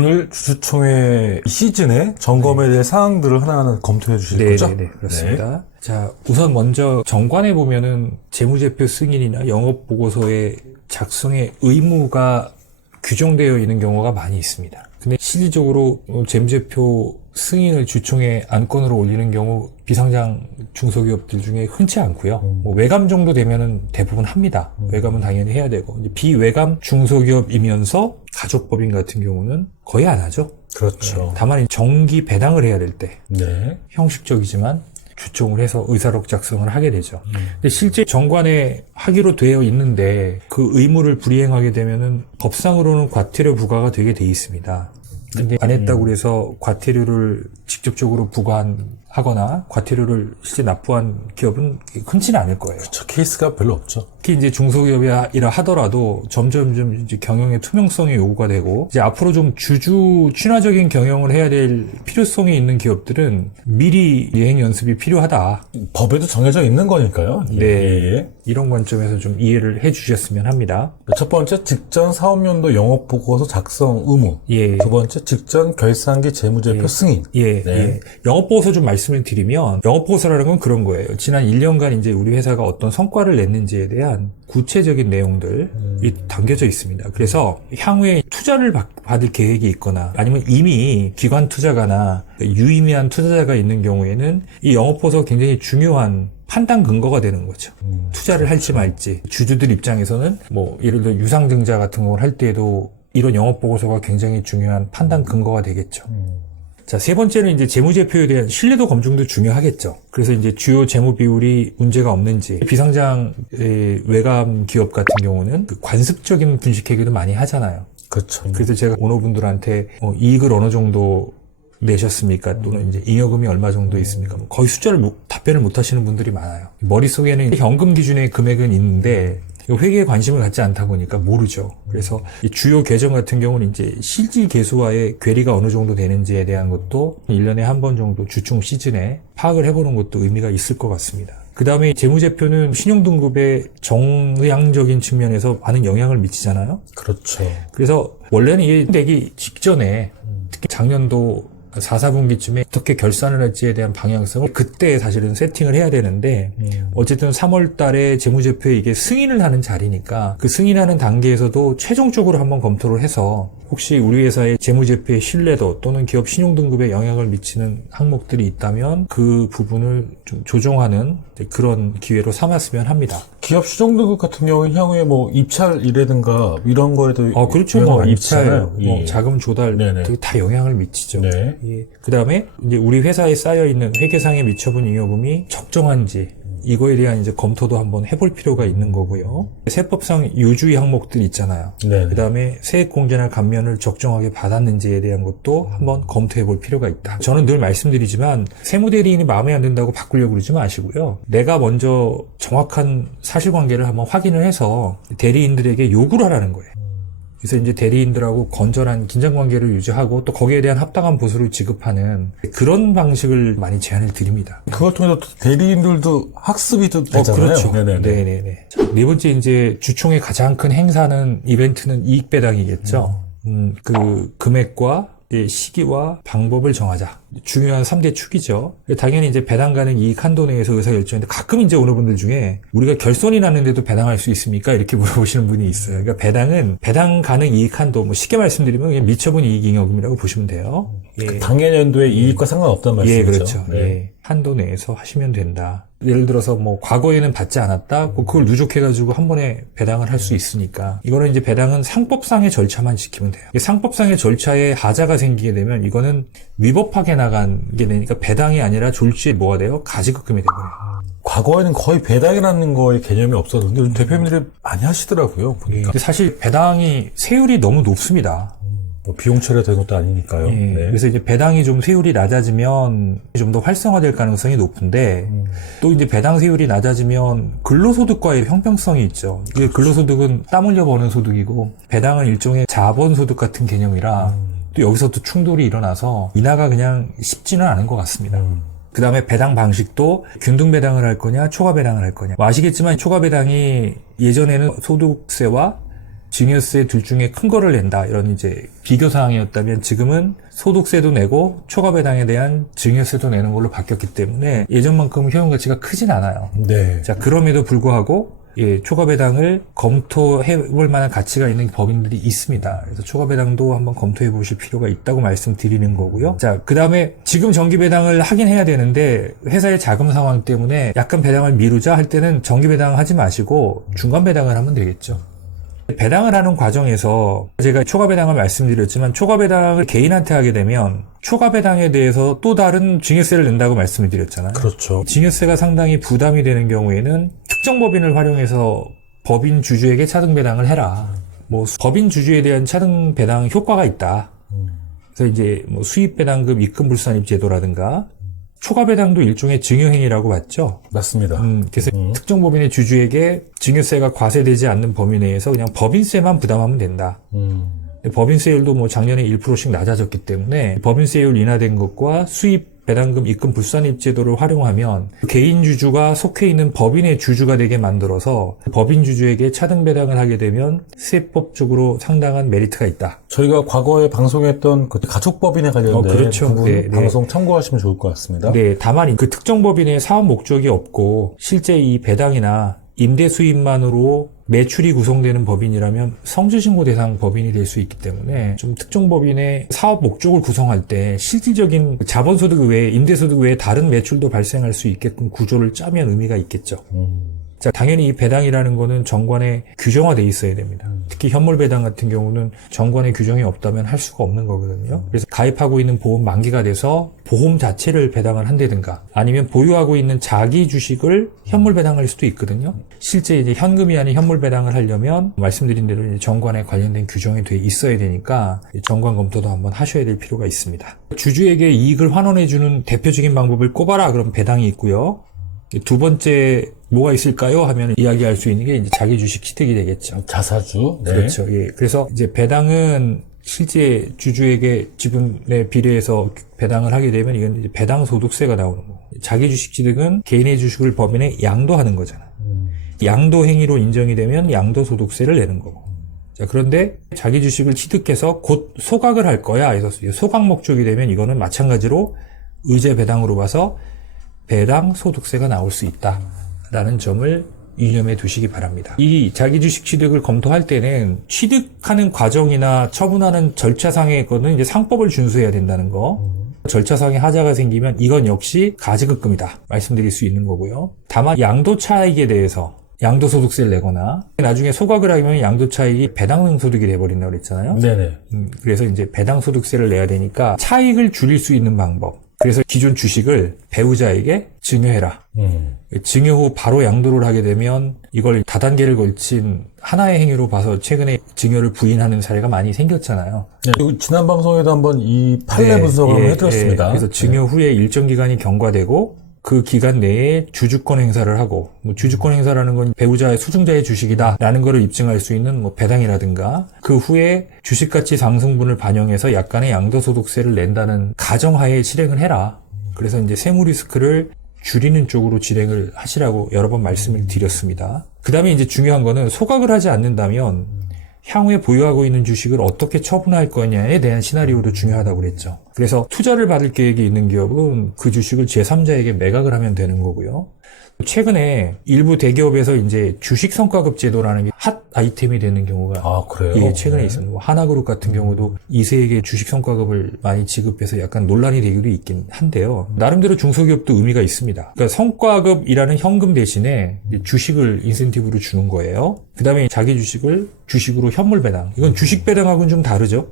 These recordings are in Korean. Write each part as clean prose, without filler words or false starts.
오늘 주주총회 시즌에 점검에 대해 사항들을 하나하나 검토해 주실 거죠? 네, 그렇습니다. 자, 우선 먼저 정관에 보면은 재무제표 승인이나 영업보고서의 작성의 의무가 규정되어 있는 경우가 많이 있습니다. 근데 실질적으로 재무제표 승인을 주총회 안건으로 올리는 경우 비상장 중소기업들 중에 흔치 않고요. 뭐 외감 정도 되면은 대부분 합니다. 외감은 당연히 해야 되고, 이제 비외감 중소기업이면서 가족법인 같은 경우는 거의 안 하죠. 그렇죠. 네, 다만 정기 배당을 해야 될 때 네. 형식적이지만 주총을 해서 의사록 작성을 하게 되죠. 근데 실제 정관에 하기로 되어 있는데 그 의무를 불이행하게 되면은 법상으로는 과태료 부과가 되게 돼 있습니다. 근데 안 했다고 해서 과태료를 직접적으로 부과하거나 과태료를 실제 납부한 기업은 흔치는 않을 거예요. 저 케이스가 별로 없죠. 특히 이제 중소기업이라 하더라도 점점 이제 경영의 투명성이 요구가 되고, 이제 앞으로 좀 주주 친화적인 경영을 해야 될 필요성이 있는 기업들은 미리 이행 연습이 필요하다. 법에도 정해져 있는 거니까요. 네. 예. 이런 관점에서 좀 이해를 해 주셨으면 합니다. 첫 번째, 직전 사업연도 영업보고서 작성 의무. 예. 두 번째, 직전 결산기 재무제표 승인. 네. 네. 영업보고서 좀 말씀을 드리면, 영업보고서라는 건 그런 거예요. 지난 1년간 이제 우리 회사가 어떤 성과를 냈는지에 대한 구체적인 내용들이 담겨져 있습니다. 그래서 향후에 투자를 받을 계획이 있거나 아니면 이미 기관 투자가나 유의미한 투자자가 있는 경우에는 이 영업보고서가 굉장히 중요한 판단 근거가 되는 거죠. 투자를 할지 말지. 주주들 입장에서는 뭐 예를 들어 유상증자 같은 걸 할 때에도 이런 영업보고서가 굉장히 중요한 판단 근거가 되겠죠. 자, 세 번째는 이제 재무제표에 대한 신뢰도 검증도 중요하겠죠. 그래서 이제 주요 재무 비율이 문제가 없는지, 비상장 외감 기업 같은 경우는 그 관습적인 분식회계도 많이 하잖아요. 그렇죠. 그래서 제가 오너분들한테 이익을 어느 정도 내셨습니까? 또는 이제 잉여금이 얼마 정도 있습니까? 거의 숫자를 답변을 못 하시는 분들이 많아요. 머릿속에는 현금 기준의 금액은 있는데 회계에 관심을 갖지 않다 보니까 모르죠. 그래서 이 주요 계정 같은 경우는 이제 실질 계수와의 괴리가 어느 정도 되는지에 대한 것도 1년에 한 번 정도 주총 시즌에 파악을 해보는 것도 의미가 있을 것 같습니다. 그 다음에 재무제표는 신용등급의 정량적인 측면에서 많은 영향을 미치잖아요. 그렇죠. 그래서 원래는 이게 되기 직전에 특히 작년도 4, 4분기쯤에 어떻게 결산을 할지에 대한 방향성을 그때 사실은 세팅을 해야 되는데, 어쨌든 3월 달에 재무제표에 이게 승인을 하는 자리니까 그 승인하는 단계에서도 최종적으로 한번 검토를 해서 혹시 우리 회사의 재무제표의 신뢰도 또는 기업 신용등급에 영향을 미치는 항목들이 있다면 그 부분을 좀 조정하는 그런 기회로 삼았으면 합니다. 기업 신용등급 같은 경우는 향후에 뭐 입찰이라든가 이런 거에도 그렇죠. 뭐 입찰, 예. 자금 조달 되게 다 영향을 미치죠. 네. 예. 그다음에 이제 우리 회사에 쌓여 있는 회계상에 미쳐본 잉여금이 적정한지 이거에 대한 이제 검토도 한번 해볼 필요가 있는 거고요. 세법상 유주의 항목들 있잖아요. 네. 그다음에 세액공제나 감면을 적정하게 받았는지에 대한 것도 한번 검토해 볼 필요가 있다. 저는 늘 말씀드리지만 세무대리인이 마음에 안 든다고 바꾸려고 그러지 마시고요. 내가 먼저 정확한 사실관계를 한번 확인을 해서 대리인들에게 요구를 하라는 거예요. 그래서 이제 대리인들하고 건전한 긴장관계를 유지하고 또 거기에 대한 합당한 보수를 지급하는 그런 방식을 많이 제안을 드립니다. 그걸 통해서 대리인들도 학습이 또 되잖아요. 그렇죠. 네네네. 네네네. 자, 네 번째 이제 주총의 가장 큰 행사는 이벤트는 이익배당이겠죠. 그 금액과 시기와 방법을 정하자. 중요한 3대 축이죠. 당연히 이제 배당 가능 이익 한도 내에서 의사결정인데, 가끔 이제 오너분들 중에 우리가 결손이 났는데도 배당할 수 있습니까? 이렇게 물어보시는 분이 있어요. 그러니까 배당은 배당 가능 이익 한도, 뭐 쉽게 말씀드리면 그냥 미처분 이익 잉여금이라고 보시면 돼요. 예. 당해년도의 이익과 상관없단 말씀이죠. 예, 그렇죠. 네. 예. 한도 내에서 하시면 된다. 예를 들어서 뭐 과거에는 받지 않았다, 그걸 누적해가지고 한 번에 배당을 할 수 있으니까, 이거는 이제 배당은 상법상의 절차만 지키면 돼요. 상법상의 절차에 하자가 생기게 되면 이거는 위법하게 나간 게 되니까 배당이 아니라 졸지에 뭐가 돼요? 가지급금이 되고요. 과거에는 거의 배당이라는 거에 개념이 없었는데 대표님들이 많이 하시더라고요. 보니까. 근데 사실 배당이 세율이 너무 높습니다. 뭐 비용 처리가 되는 것도 아니니까요. 예, 네. 그래서 이제 배당이 좀 세율이 낮아지면 좀 더 활성화될 가능성이 높은데, 또 이제 배당 세율이 낮아지면 근로소득과의 형평성이 있죠. 이게 근로소득은 땀 흘려 버는 소득이고 배당은 일종의 자본소득 같은 개념이라 또 여기서 또 충돌이 일어나서 인하가 그냥 쉽지는 않은 것 같습니다. 그 다음에 배당 방식도 균등 배당을 할 거냐 초과 배당을 할 거냐. 뭐 아시겠지만 초과 배당이 예전에는 소득세와 증여세 둘 중에 큰 거를 낸다 이런 이제 비교 사항이었다면 지금은 소득세도 내고 초과배당에 대한 증여세도 내는 걸로 바뀌었기 때문에 예전만큼 효용 가치가 크진 않아요. 네. 자, 그럼에도 불구하고 초과배당을 검토해 볼 만한 가치가 있는 법인들이 있습니다. 그래서 초과배당도 한번 검토해 보실 필요가 있다고 말씀드리는 거고요. 자, 그 다음에 지금 정기배당을 하긴 해야 되는데 회사의 자금 상황 때문에 약간 배당을 미루자 할 때는 정기배당 하지 마시고 중간배당을 하면 되겠죠. 배당을 하는 과정에서 제가 초과배당을 말씀드렸지만 초과배당을 개인한테 하게 되면 초과배당에 대해서 또 다른 증여세를 낸다고 말씀을 드렸잖아요. 그렇죠. 증여세가 상당히 부담이 되는 경우에는 특정 법인을 활용해서 법인 주주에게 차등배당을 해라. 뭐 법인 주주에 대한 차등배당 효과가 있다. 그래서 이제 뭐 수입배당금 입금불산입 제도라든가 초과배당도 일종의 증여행위라고 봤죠. 맞습니다. 그래서 특정 법인의 주주에게 증여세가 과세되지 않는 범위 내에서 그냥 법인세만 부담하면 된다. 법인세율도 뭐 작년에 1%씩 낮아졌기 때문에 법인세율 인하된 것과 수입 배당금 입금 불산입 제도를 활용하면 개인 주주가 속해 있는 법인의 주주가 되게 만들어서 법인 주주에게 차등 배당을 하게 되면 세법적으로 상당한 메리트가 있다. 저희가 과거에 방송했던 그 가족법인에 관련된 그렇죠. 부분 네, 네. 방송 참고하시면 좋을 것 같습니다. 네, 다만 그 특정 법인의 사업 목적이 없고 실제 이 배당이나 임대 수입만으로 매출이 구성되는 법인이라면 성주신고 대상 법인이 될 수 있기 때문에 좀 특정 법인의 사업 목적을 구성할 때 실질적인 자본소득 외에 임대소득 외에 다른 매출도 발생할 수 있게끔 구조를 짜면 의미가 있겠죠. 자, 당연히 이 배당이라는 거는 정관에 규정화돼 있어야 됩니다. 특히 현물 배당 같은 경우는 정관에 규정이 없다면 할 수가 없는 거거든요. 그래서 가입하고 있는 보험 만기가 돼서 보험 자체를 배당을 한다든가 아니면 보유하고 있는 자기 주식을 현물 배당할 수도 있거든요. 실제 이제 현금이 아닌 현물 배당을 하려면 말씀드린 대로 이제 정관에 관련된 규정이 돼 있어야 되니까 정관 검토도 한번 하셔야 될 필요가 있습니다. 주주에게 이익을 환원해주는 대표적인 방법을 꼽아라. 그럼 배당이 있고요. 두 번째 뭐가 있을까요? 하면 이야기할 수 있는 게 이제 자기 주식 취득이 되겠죠. 자사주. 네. 그렇죠. 예. 그래서 이제 배당은 실제 주주에게 지분에 비례해서 배당을 하게 되면 이건 이제 배당 소득세가 나오는 거고, 자기 주식 취득은 개인의 주식을 법인에 양도하는 거잖아요. 양도 행위로 인정이 되면 양도 소득세를 내는 거고. 자, 그런데 자기 주식을 취득해서 곧 소각을 할 거야. 그래서 소각 목적이 되면 이거는 마찬가지로 의제 배당으로 봐서 배당 소득세가 나올 수 있다라는 점을 유념해 두시기 바랍니다. 이 자기 주식 취득을 검토할 때는 취득하는 과정이나 처분하는 절차상의 거는 이제 상법을 준수해야 된다는 거. 절차상의 하자가 생기면 이건 역시 가지급금이다 말씀드릴 수 있는 거고요. 다만 양도 차익에 대해서 양도소득세를 내거나 나중에 소각을 하면 양도차익이 배당소득이 돼버린다고 그랬잖아요. 네네. 그래서 이제 배당소득세를 내야 되니까 차익을 줄일 수 있는 방법. 그래서 기존 주식을 배우자에게 증여해라. 증여 후 바로 양도를 하게 되면 이걸 다단계를 걸친 하나의 행위로 봐서 최근에 증여를 부인하는 사례가 많이 생겼잖아요. 네, 그리고 지난 방송에도 한번 이 판례 분석을 한번 해드렸습니다. 그래서 증여 후에 일정 기간이 경과되고 그 기간 내에 주주권 행사를 하고, 뭐 주주권 행사라는 건 배우자의 수증자의 주식이다라는 것을 입증할 수 있는 뭐 배당이라든가, 그 후에 주식가치 상승분을 반영해서 약간의 양도소득세를 낸다는 가정하에 실행을 해라. 그래서 이제 세무 리스크를 줄이는 쪽으로 진행을 하시라고 여러 번 말씀을 드렸습니다. 그 다음에 이제 중요한 거는 소각을 하지 않는다면 향후에 보유하고 있는 주식을 어떻게 처분할 거냐에 대한 시나리오도 중요하다고 그랬죠. 그래서 투자를 받을 계획이 있는 기업은 그 주식을 제3자에게 매각을 하면 되는 거고요. 최근에 일부 대기업에서 이제 주식 성과급 제도라는 게 핫 아이템이 되는 경우가 그래요? 예, 최근에 있습니다. 뭐 하나그룹 같은 경우도 2세에게 주식 성과급을 많이 지급해서 약간 논란이 되기도 있긴 한데요. 나름대로 중소기업도 의미가 있습니다. 그러니까 성과급이라는 현금 대신에 주식을 인센티브로 주는 거예요. 그 다음에 자기 주식을 주식으로 현물 배당. 이건 주식 배당하고는 좀 다르죠.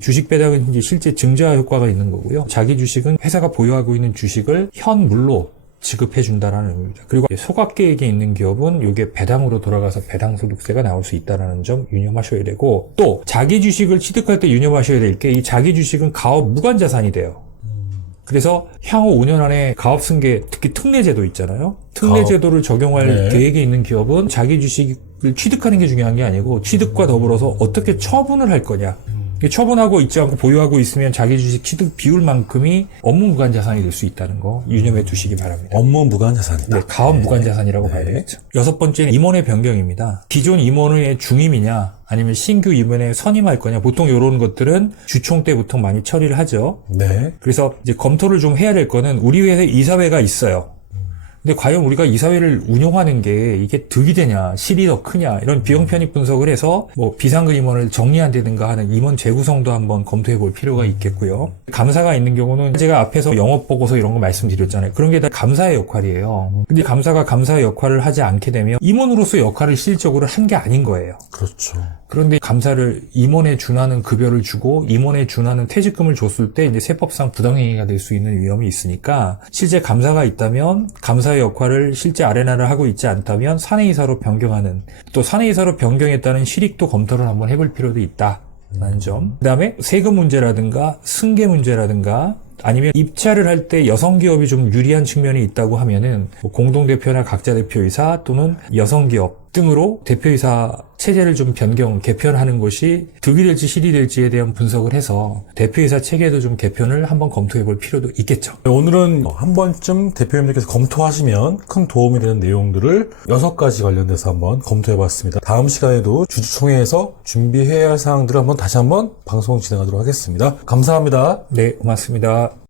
주식 배당은 이제 실제 증자 효과가 있는 거고요. 자기 주식은 회사가 보유하고 있는 주식을 현물로 지급해준다라는 의미입니다. 그리고 소각 계획이 있는 기업은 이게 배당으로 돌아가서 배당 소득세가 나올 수 있다는 점 유념하셔야 되고, 또 자기 주식을 취득할 때 유념하셔야 될 게 이 자기 주식은 가업 무관 자산이 돼요. 그래서 향후 5년 안에 가업 승계, 특히 특례제도 있잖아요. 특례제도를 적용할 계획이 있는 기업은 자기 주식을 취득하는 게 중요한 게 아니고 취득과 더불어서 어떻게 처분을 할 거냐. 처분하고 있지 않고 보유하고 있으면 자기 주식 취득 비율만큼이 업무 무관 자산이 될 수 있다는 거 유념해 두시기 바랍니다. 업무 무관 자산이다. 네, 가업 무관 자산이라고 봐야 되겠죠. 여섯 번째는 임원의 변경입니다. 기존 임원의 중임이냐 아니면 신규 임원에 선임할 거냐. 보통 이런 것들은 주총 때 보통 많이 처리를 하죠. 네. 그래서 이제 검토를 좀 해야 될 거는 우리 회사에 이사회가 있어요. 근데 과연 우리가 이사회를 운영하는 게 이게 득이 되냐, 실이 더 크냐, 이런 비용 편익 분석을 해서 뭐 비상근 임원을 정리한다든가 하는 임원 재구성도 한번 검토해 볼 필요가 있겠고요. 감사가 있는 경우는 제가 앞에서 영업 보고서 이런 거 말씀드렸잖아요. 그런 게 다 감사의 역할이에요. 근데 감사가 감사의 역할을 하지 않게 되면 임원으로서 역할을 실질적으로 한 게 아닌 거예요. 그렇죠. 그런데 감사를 임원에 준하는 급여를 주고 임원에 준하는 퇴직금을 줬을 때 이제 세법상 부당행위가 될 수 있는 위험이 있으니까 실제 감사가 있다면 감사의 역할을 실제 아레나를 하고 있지 않다면 사내이사로 변경하는 또 사내이사로 변경했다는 실익도 검토를 한번 해볼 필요도 있다라는 점. 그다음에 세금 문제라든가 승계 문제라든가 아니면 입찰을 할 때 여성 기업이 좀 유리한 측면이 있다고 하면은 뭐 공동대표나 각자 대표이사 또는 여성 기업 등으로 대표이사 체제를 좀 변경, 개편하는 것이 득이 될지 실이 될지에 대한 분석을 해서 대표이사 체계도 좀 개편을 한번 검토해 볼 필요도 있겠죠. 오늘은 한 번쯤 대표님들께서 검토하시면 큰 도움이 되는 내용들을 6가지 관련돼서 한번 검토해 봤습니다. 다음 시간에도 주주총회에서 준비해야 할 사항들을 다시 한번 방송 진행하도록 하겠습니다. 감사합니다. 네, 고맙습니다.